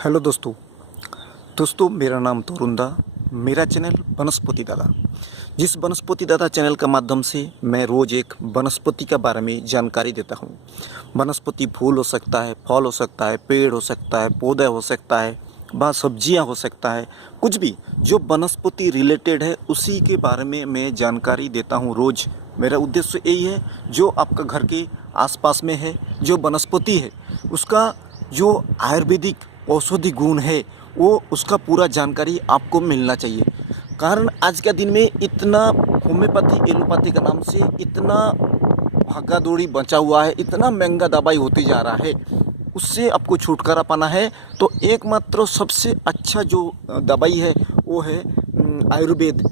Hello दोस्तों मेरा नाम तरुण। मेरा चैनल वनस्पति दादा। जिस वनस्पति दादा चैनल का माध्यम से मैं रोज़ एक वनस्पति के बारे में जानकारी देता हूँ। वनस्पति फूल हो सकता है, फल हो सकता है, पेड़ हो सकता है, पौधा हो सकता है, व सब्जियाँ हो सकता है, कुछ भी जो वनस्पति रिलेटेड है उसी के बारे में मैं जानकारी देता हूँ रोज़। मेरा उद्देश्य यही है, जो आपका घर के आसपास में है जो वनस्पति है उसका जो आयुर्वेदिक औषधि गुण है वो उसका पूरा जानकारी आपको मिलना चाहिए। कारण आज के दिन में इतना होम्योपैथी एलोपैथी का नाम से इतना भागा दौड़ी बचा हुआ है, इतना महंगा दवाई होती जा रहा है, उससे आपको छुटकारा पाना है तो एकमात्र सबसे अच्छा जो दवाई है वो है आयुर्वेद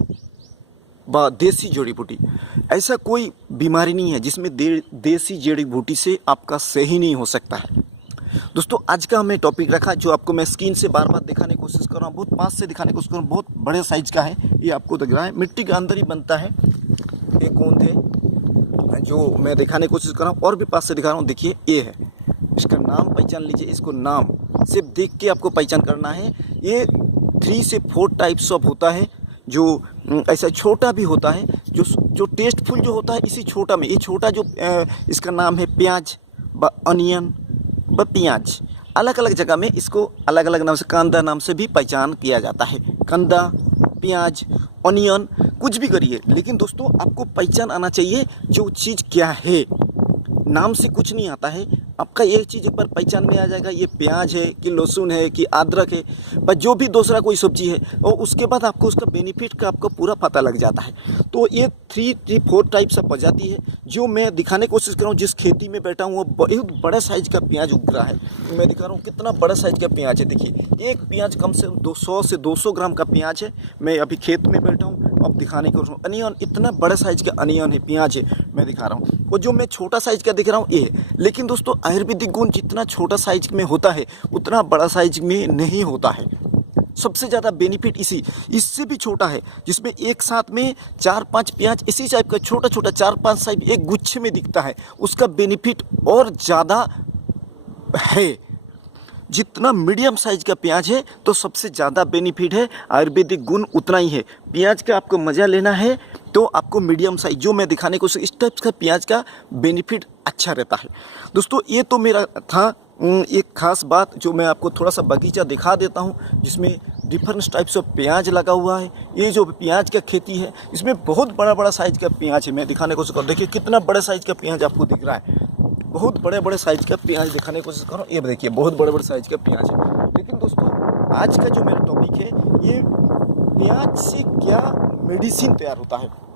व देसी जड़ी बूटी। ऐसा कोई बीमारी नहीं है जिसमें देसी जड़ी बूटी से आपका सही नहीं हो सकता है। दोस्तों आज का हमें टॉपिक रखा जो आपको मैं स्क्रीन से बार बार दिखाने की कोशिश कर रहा हूँ, बहुत पास से दिखाने की कोशिश कर रहा हूँ। बहुत बड़े साइज का है, ये आपको दिख रहा है, मिट्टी के अंदर ही बनता है। एक गोंद है जो मैं दिखाने की कोशिश कर रहा हूँ और भी पास से दिखा रहा हूँ। देखिए ये है, इसका नाम पहचान लीजिए। इसको नाम सिर्फ देख के आपको पहचान करना है। ये 3 से 4 टाइप्स ऑफ होता है, जो ऐसा छोटा भी होता है, जो टेस्टफुल जो होता है इसी छोटा में। ये छोटा जो इसका नाम है प्याज व अनियन व प्याज। अलग अलग जगह में इसको अलग अलग नाम से, कांदा नाम से भी पहचान किया जाता है। कांदा, प्याज, अनियन, कुछ भी करिए, लेकिन दोस्तों आपको पहचान आना चाहिए जो चीज़ क्या है। नाम से कुछ नहीं आता है, आपका एक चीज़ एक बार पहचान में आ जाएगा, ये प्याज है कि लहसुन है कि अदरक है, पर जो भी दूसरा कोई सब्जी है और उसके बाद आपको उसका बेनिफिट का आपको पूरा पता लग जाता है। तो ये 3-4 टाइप से प्रजाति है जो मैं दिखाने की कोशिश कर रहा हूँ। जिस खेती में बैठा हूँ वो बहुत बड़ा साइज का प्याज उग रहा है, मैं दिखा रहा हूँ कितना बड़ा साइज का प्याज है। देखिए एक प्याज कम से 200 से 200 ग्राम का प्याज है। मैं अभी खेत में बैठा हूँ, अब दिखाने की कोशिश। अनियन, इतना बड़ा साइज का अनियन है, प्याज है, मैं दिखा रहा हूँ। और जो मैं छोटा साइज का दिख रहा हूँ ये है। लेकिन दोस्तों आयुर्वेदिक गुण जितना छोटा साइज में होता है उतना बड़ा साइज में नहीं होता है। सबसे ज़्यादा बेनिफिट इससे भी छोटा है, जिसमें एक साथ में 4-5 प्याज इसी टाइप का छोटा छोटा 4-5 साइज एक गुच्छे में दिखता है, उसका बेनिफिट और ज़्यादा है। जितना मीडियम साइज का प्याज है तो सबसे ज़्यादा बेनिफिट है, आयुर्वेदिक गुण उतना ही है। प्याज का आपको मज़ा लेना है तो आपको मीडियम साइज जो मैं दिखाने को इस टाइप का प्याज का बेनिफिट अच्छा रहता है। दोस्तों ये तो मेरा था एक खास बात, जो मैं आपको थोड़ा सा बगीचा दिखा देता हूँ जिसमें डिफरेंट टाइप्स ऑफ प्याज लगा हुआ है। ये जो प्याज का खेती है इसमें बहुत बड़ा बड़ा साइज का प्याज है, मैं दिखाने को कोशिश। देखिए कितना बड़ा साइज का प्याज आपको दिख रहा है, बहुत बड़े बड़े साइज का प्याज दिखाने की कोशिश करो। ये देखिए बहुत बड़े बड़े साइज का प्याज है। लेकिन दोस्तों आज का जो मेरा टॉपिक है, ये प्याज से क्या मेडिसिन तैयार होता है।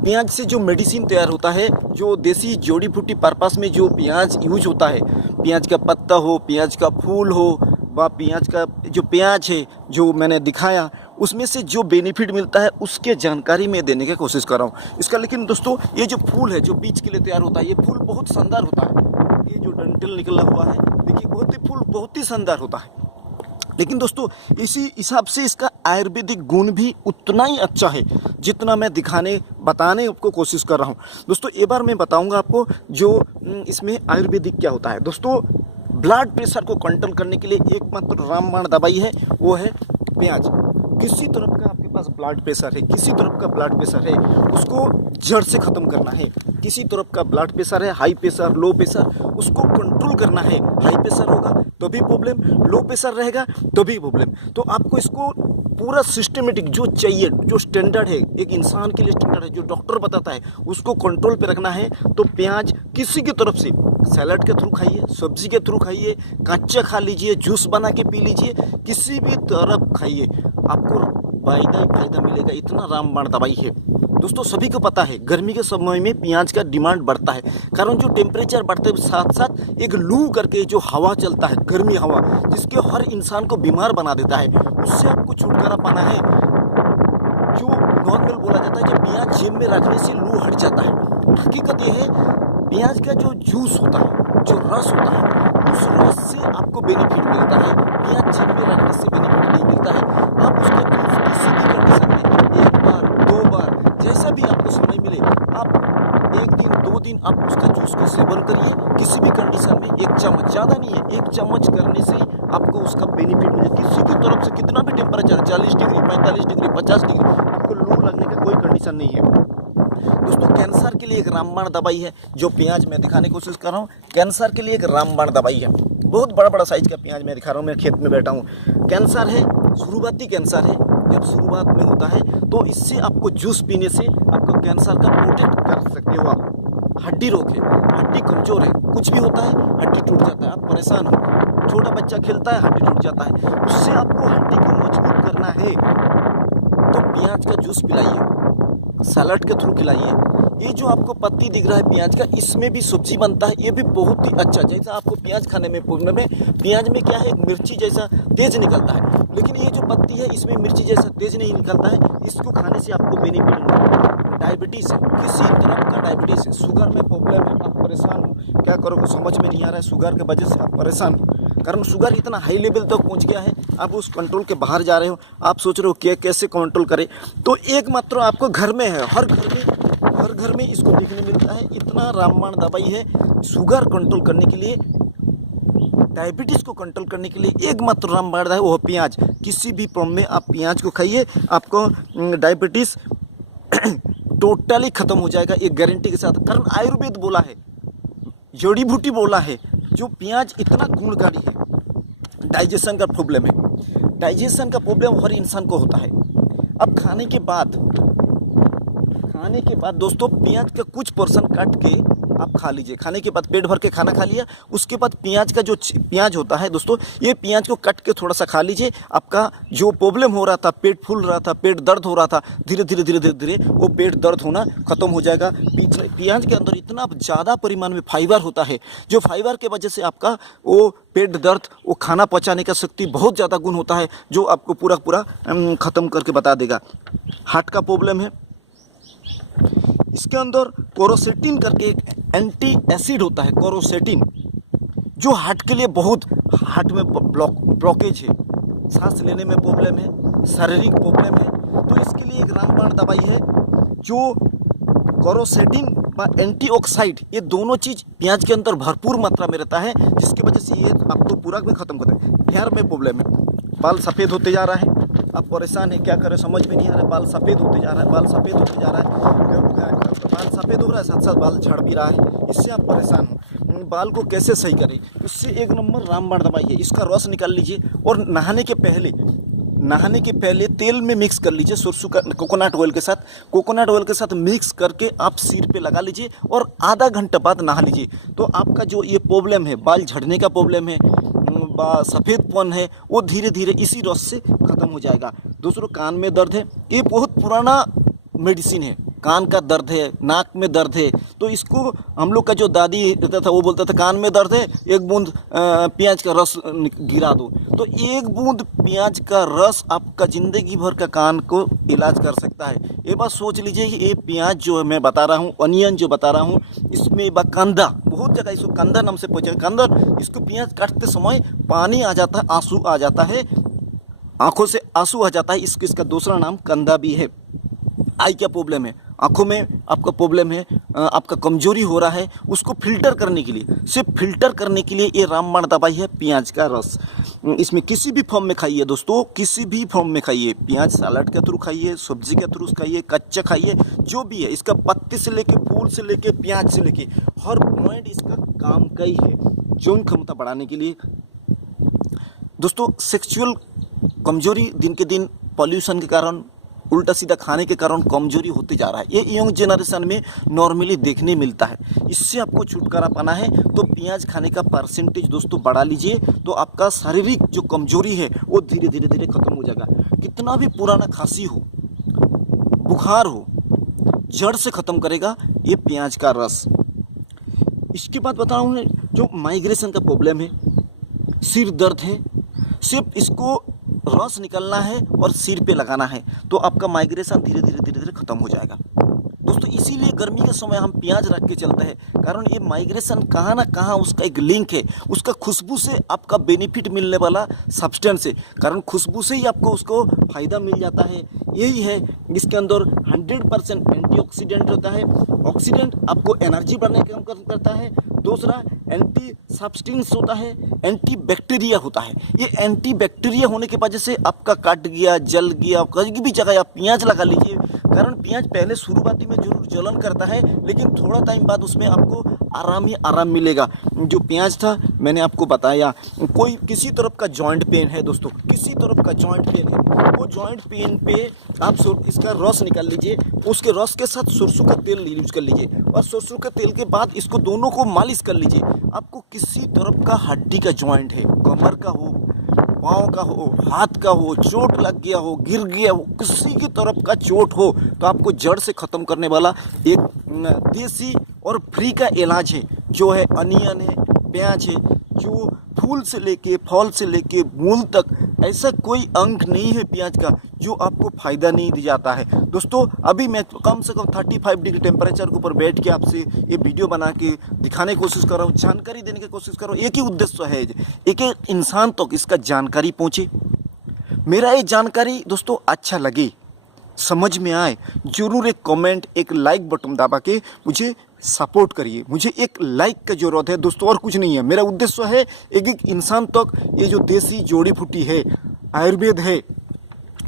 प्याज से जो मेडिसिन तैयार होता है, जो देसी जड़ी बूटी पर्पस में जो प्याज यूज होता है, प्याज का पत्ता हो, प्याज का फूल हो, व प्याज का जो प्याज है जो मैंने दिखाया, उसमें से जो बेनिफिट मिलता है उसके जानकारी मैं देने की कोशिश कर रहा हूँ इसका। लेकिन दोस्तों ये जो फूल है जो बीज के लिए तैयार होता है, ये फूल बहुत शानदार होता है। ये जो डंठल निकला हुआ है देखिए, फूल बहुत ही शानदार होता है। लेकिन दोस्तों इसी हिसाब से इसका आयुर्वेदिक गुण भी उतना ही अच्छा है जितना मैं बताने आपको कोशिश कर रहा हूँ। दोस्तों एक बार मैं बताऊँगा आपको जो इसमें आयुर्वेदिक क्या होता है। दोस्तों ब्लड प्रेशर को कंट्रोल करने के लिए एकमात्र रामबाण दवाई है, वो है प्याज। किसी तरफ का आपके पास ब्लड प्रेशर है, किसी तरफ का ब्लड प्रेशर है, उसको जड़ से ख़त्म करना है। किसी तरफ का ब्लड प्रेशर है, हाई प्रेशर, लो प्रेशर, उसको कंट्रोल करना है। हाई प्रेशर होगा तो भी प्रॉब्लम, लो प्रेशर रहेगा तो भी प्रॉब्लम। तो आपको इसको पूरा सिस्टमेटिक जो चाहिए, जो स्टैंडर्ड है एक इंसान के लिए स्टैंडर्ड है, जो डॉक्टर बताता है उसको कंट्रोल पे रखना है। तो प्याज किसी की तरफ से सैलड के थ्रू खाइए, सब्जी के थ्रू खाइए, कच्चा खा लीजिए, जूस बना के पी लीजिए, किसी भी तरफ खाइए, आपको फायदा ही फायदा मिलेगा। इतना रामबाण दवाई है। दोस्तों सभी को पता है गर्मी के समय में प्याज का डिमांड बढ़ता है, कारण जो टेम्परेचर बढ़ते के साथ साथ एक लू करके जो हवा चलता है, गर्मी हवा, जिसके हर इंसान को बीमार बना देता है, उससे आपको छुटकारा पाना है। जो नॉर्मल बोला जाता है कि प्याज जेब में रखने से लू हट जाता है, हकीकत यह है प्याज का जो जूस होता है, जो रस होता है, उस रस से आपको बेनिफिट मिलता है। प्याज जेब में रखने से बेनिफिट नहीं मिलता है। आप उसका जूस किसी भी कंडीशन में 1 बार 2 बार जैसा भी आपको समय मिले, आप 1 दिन 2 दिन आप उसका जूस का सेवन करिए किसी भी कंडीशन में। 1 चम्मच, ज़्यादा नहीं है, 1 चम्मच करने से आप आपको उसका बेनिफिट मिले। किसी भी तरफ से कितना भी टेम्परेचर 40 डिग्री 45 डिग्री 50 डिग्री आपको लू लगने का कोई कंडीशन नहीं है। दोस्तों कैंसर के लिए एक रामबाण दवाई है जो प्याज मैं दिखाने की कोशिश कर रहा हूँ। कैंसर के लिए एक रामबाण दवाई है। बहुत बड़ा बड़ा साइज का प्याज मैं दिखा रहा हूँ। मैं खेत में बैठा हूँ। कैंसर है, शुरुआती कैंसर है, जब शुरुआत में होता है तो इससे आपको जूस पीने से आपको कैंसर का प्रोटेक्ट कर सकते हो आप। हड्डी रोग है, हड्डी कमजोर है, कुछ भी होता है हड्डी टूट जाता है, आप परेशान हो। छोटा बच्चा खेलता है हड्डी टूट जाता है, उससे आपको हड्डी को मजबूत करना है तो प्याज का जूस पिलाइए, सलाद के थ्रू खिलाइए। ये जो आपको पत्ती दिख रहा है प्याज का, इसमें भी सब्जी बनता है, ये भी बहुत ही अच्छा। जैसा आपको प्याज खाने में प्याज में क्या है, एक मिर्ची जैसा तेज निकलता है, लेकिन ये जो पत्ती है इसमें मिर्ची जैसा तेज नहीं निकलता है। इसको खाने से आपको बेनिफिट मिलेगा। डायबिटीज़ है, किसी तरह का डायबिटीज़ है, शुगर में प्रॉब्लम है, आप परेशान हो, क्या करोगे समझ में नहीं आ रहा है, शुगर के वजह से आप परेशान हो, कारण शुगर इतना हाई लेवल तक पहुंच गया है, आप उस कंट्रोल के बाहर जा रहे हो। आप सोच रहे हो कि कैसे कंट्रोल करें, तो एकमात्र आपको घर में है, हर घर में इसको देखने मिलता है। इतना रामबाण दवाई है शुगर कंट्रोल करने के लिए, डायबिटीज़ को कंट्रोल करने के लिए एकमात्र रामबाण दवाई वो प्याज। किसी भी फॉर्म में आप प्याज को खाइए, आपको डायबिटीज़ टोटली खत्म हो जाएगा, एक गारंटी के साथ। कारण आयुर्वेद बोला है, जड़ी बूटी बोला है, जो प्याज इतना गुणकारी है। डाइजेशन का प्रॉब्लम है, डाइजेशन का प्रॉब्लम हर इंसान को होता है। अब खाने के बाद दोस्तों प्याज का कुछ पोर्शन काट के आप खा लीजिए। खाने के बाद पेट भर के खाना खा लिया, उसके बाद प्याज का जो प्याज होता है दोस्तों, ये प्याज को काट के थोड़ा सा खा लीजिए। आपका जो प्रॉब्लम हो रहा था, पेट फूल रहा था, पेट दर्द हो रहा था, धीरे धीरे वो पेट दर्द होना खत्म हो जाएगा। प्याज के अंदर इतना ज़्यादा परिमाण में फाइबर होता है, जो फाइबर के वजह से आपका वो पेट दर्द, वो खाना पचाने का शक्ति बहुत ज़्यादा गुण होता है, जो आपको पूरा ख़त्म करके बता देगा। हार्ट का प्रॉब्लम है, इसके अंदर कोरोसेटिन करके एक एंटी एसिड होता है, कोरोसेटिन, जो हार्ट के लिए बहुत, हार्ट में ब्लॉकेज है, सांस लेने में प्रॉब्लम है, शारीरिक प्रॉब्लम है, तो इसके लिए एक रामबाण दवाई है जो कोरोसेटिन व एंटीऑक्साइड, ये दोनों चीज़ प्याज के अंदर भरपूर मात्रा में रहता है, जिसकी वजह से ये आपको पूरा में ख़त्म करता है। हेयर में प्रॉब्लम है, बाल सफ़ेद होते जा रहा है, आप परेशान है, क्या करें समझ में नहीं आ रहा है, बाल सफ़ेद होते जा रहा है, बाल सफ़ेद हो रहा है, साथ साथ बाल झड़ भी रहा है, इससे आप परेशान हो। बाल को कैसे सही करें, इससे एक नंबर रामबाण दवाई है। इसका रस निकाल लीजिए और नहाने के पहले तेल में मिक्स कर लीजिए, सरसों का कोकोनट ऑयल के साथ मिक्स करके आप सिर पे लगा लीजिए और आधा घंटा बाद नहा लीजिए। तो आपका जो ये प्रॉब्लम है, बाल झड़ने का प्रॉब्लम है, सफ़ेदपन है, वो धीरे धीरे इसी रस से ख़त्म हो जाएगा। दूसरों, कान में दर्द है, ये बहुत पुराना मेडिसिन है। कान का दर्द है, नाक में दर्द है, तो इसको हम लोग का जो दादी रहता था वो बोलता था कान में दर्द है, एक बूंद प्याज का रस गिरा दो। तो एक बूंद प्याज का रस आपका ज़िंदगी भर का कान को इलाज कर सकता है। ये बात सोच लीजिए कि ये प्याज जो मैं बता रहा हूँ, अनियन जो बता रहा हूँ, इसमें कंदा, बहुत जगह इसको कंदा नाम से पूछा, कंदा, इसको प्याज काटते समय पानी आ जाता है, आंसू आ जाता है, आँखों से आंसू आ जाता है, इसका दूसरा नाम कंदा भी है। आई क्या प्रॉब्लम है, आँखों में आपका प्रॉब्लम है, आपका कमजोरी हो रहा है, उसको फिल्टर करने के लिए, सिर्फ फिल्टर करने के लिए ये रामबाण दवाई है, प्याज का रस। इसमें किसी भी फॉर्म में खाइए दोस्तों, किसी भी फॉर्म में खाइए, प्याज सलाद के थ्रू खाइए, सब्जी के थ्रू खाइए, कच्चा खाइए, जो भी है, इसका पत्ते से लेके, फूल से लेके, प्याज से लेके, हर पॉइंट इसका काम का ही है, यौन क्षमता बढ़ाने के लिए। दोस्तों, सेक्सुअल कमजोरी दिन के दिन पॉल्यूशन के कारण, उल्टा सीधा खाने के कारण कमजोरी होते जा रहा है, ये यंग जनरेशन में नॉर्मली देखने मिलता है। इससे आपको छुटकारा पाना है तो प्याज खाने का परसेंटेज दोस्तों बढ़ा लीजिए, तो आपका शारीरिक जो कमजोरी है वो धीरे धीरे खत्म हो जाएगा। कितना भी पुराना खांसी हो, बुखार हो, जड़ से ख़त्म करेगा ये प्याज का रस। इसके बाद बता रहा हूँ, जो माइग्रेशन का प्रॉब्लम है, सिर दर्द है, सिर्फ इसको रस निकलना है और सिर पे लगाना है, तो आपका माइग्रेशन धीरे धीरे खत्म हो जाएगा। दोस्तों इसीलिए गर्मी के समय हम प्याज रख के चलते हैं, कारण ये माइग्रेशन कहाँ ना कहाँ उसका एक लिंक है, उसका खुशबू से आपका बेनिफिट मिलने वाला सब्सटेंस है, कारण खुशबू से ही आपको उसको फ़ायदा मिल जाता है। यही है, इसके अंदर 100% एंटीऑक्सीडेंट होता है। ऑक्सीडेंट आपको एनर्जी बढ़ाने का काम करता है। दूसरा एंटी सब्सटेंस होता है, एंटी बैक्टीरिया होता है। ये एंटी बैक्टीरिया होने की वजह से आपका कट गया, जल गया, कहीं भी जगह आप प्याज लगा लीजिए, कारण प्याज पहले शुरुआती में जरूर जलन करता है, लेकिन थोड़ा टाइम बाद उसमें आपको आराम ही आराम मिलेगा। जो प्याज था मैंने आपको बताया, कोई किसी तरफ का जॉइंट पेन है दोस्तों, किसी तरफ का जॉइंट पेन है, वो जॉइंट पेन पे आप इसका रस निकाल लीजिए, उसके रस के साथ सरसों का तेल यूज कर लीजिए, और सरसों के तेल के बाद इसको दोनों को मालिश कर लीजिए। आपको किसी तरफ का हड्डी का जॉइंट है, कमर का हो, पाँव का हो, हाथ का हो, चोट लग गया हो, गिर गया हो, किसी की तरफ का चोट हो, तो आपको जड़ से ख़त्म करने वाला एक देसी और फ्री का इलाज है, जो है अनियन है, प्याज है, जो फूल से लेके फल से लेके मूल तक ऐसा कोई अंग नहीं है प्याज का जो आपको फ़ायदा नहीं दिया जाता है। दोस्तों अभी मैं कम से कम 35 डिग्री टेम्परेचर के ऊपर बैठ के आपसे ये वीडियो बना के दिखाने की कोशिश कर रहा हूँ, जानकारी देने की कोशिश कर रहा हूँ। एक ही उद्देश्य है, एक इंसान तक इसका जानकारी पहुँचे। मेरा ये जानकारी दोस्तों अच्छा लगे, समझ में आए, जरूर एक कमेंट, एक लाइक बटन दबा के मुझे सपोर्ट करिए। मुझे एक लाइक का ज़रूरत है दोस्तों, और कुछ नहीं है। मेरा उद्देश्य है एक इंसान तक ये जो देसी जड़ी बूटी है, आयुर्वेद है,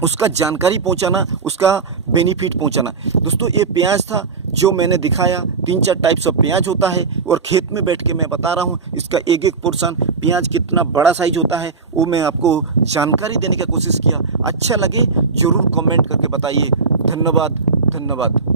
उसका जानकारी पहुंचाना, उसका बेनिफिट पहुंचाना। दोस्तों ये प्याज था जो मैंने दिखाया, 3-4 टाइप्स ऑफ प्याज होता है, और खेत में बैठ के मैं बता रहा हूं इसका एक पोर्शन प्याज कितना बड़ा साइज होता है, वो मैं आपको जानकारी देने की कोशिश किया। अच्छा लगे ज़रूर कमेंट करके बताइए। धन्यवाद।